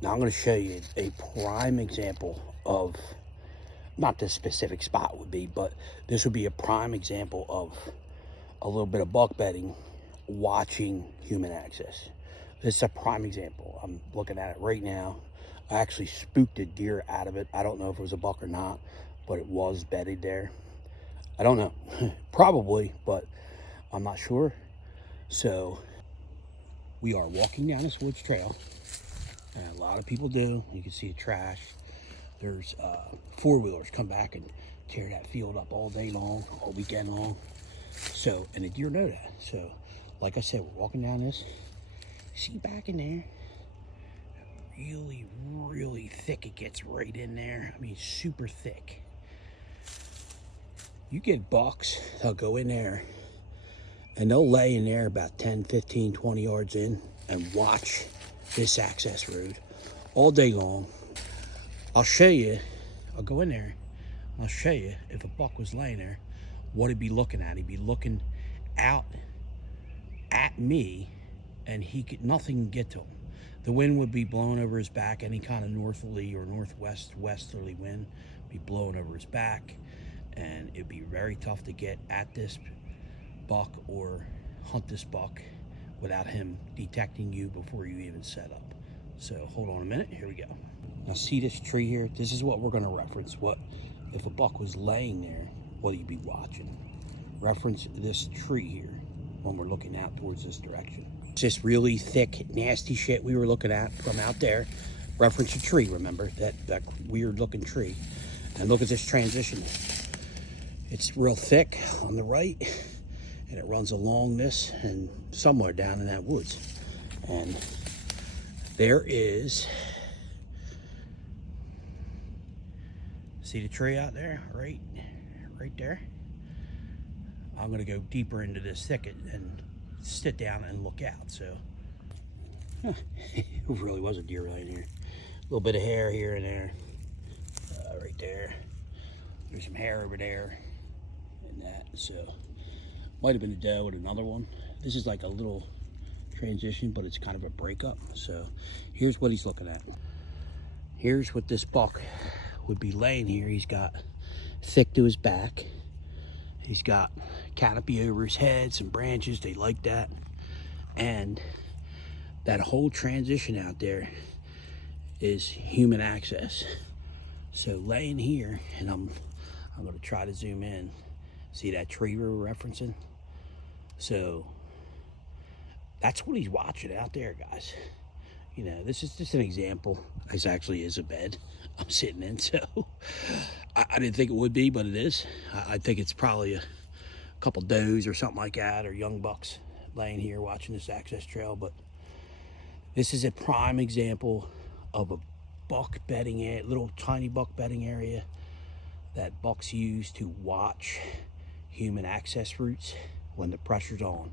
Now I'm going to show you a prime example of, not this specific spot would be, but this would be a prime example of a little bit of buck bedding watching human access. This is a prime example. I'm looking at it right now. I actually spooked a deer out of it. I don't know if it was a buck or not, but it was bedded there. I don't know. Probably, but I'm not sure. So we are walking down this woods trail, and a lot of people do. You can see the trash. There's four-wheelers come back and tear that field up all day long, all weekend long. So, and the deer know that. So, like I said, we're walking down this. See back in there, really, really thick it gets right in there. I mean, super thick. You get bucks, they'll go in there and they'll lay in there about 10, 15, 20 yards in and watch this access road all day long. I'll show you, I'll go in there, I'll show you if a buck was laying there, what he'd be looking at. He'd be looking out at me, and nothing can get to him. The wind would be blowing over his back. Any kind of northerly or northwest westerly wind would be blowing over his back, and it'd be very tough to get at this buck or hunt this buck without him detecting you before you even set up. So hold on a minute, here we go. Now see this tree here? This is what we're gonna reference. What if a buck was laying there, what he'd be watching. Reference this tree here when we're looking out towards this direction. It's this really thick, nasty shit we were looking at from out there. Reference a tree, remember, that weird looking tree. And look at this transition. It's real thick on the right, and it runs along this and somewhere down in that woods. And there is, see the tree out there, right there? I'm gonna go deeper into this thicket and sit down and look out. So it really was a deer right here. A little bit of hair here and there, right there. There's some hair over there and that. So might have been a doe and another one. This is like a little transition, but it's kind of a breakup. So here's what he's looking at. Here's what this buck would be laying here. He's got thick to his back. He's got canopy over his head, some branches, they like that. And that whole transition out there is human access. So laying here, and I'm gonna try to zoom in. See that tree we were referencing? So that's what he's watching out there, guys. You know, this is just an example. This actually is a bed I'm sitting in, so I didn't think it would be, but it is. I think it's probably a couple does or something like that, or young bucks laying here watching this access trail. But this is a prime example of a buck bedding area, little tiny buck bedding area that bucks use to watch human access routes when the pressure's on.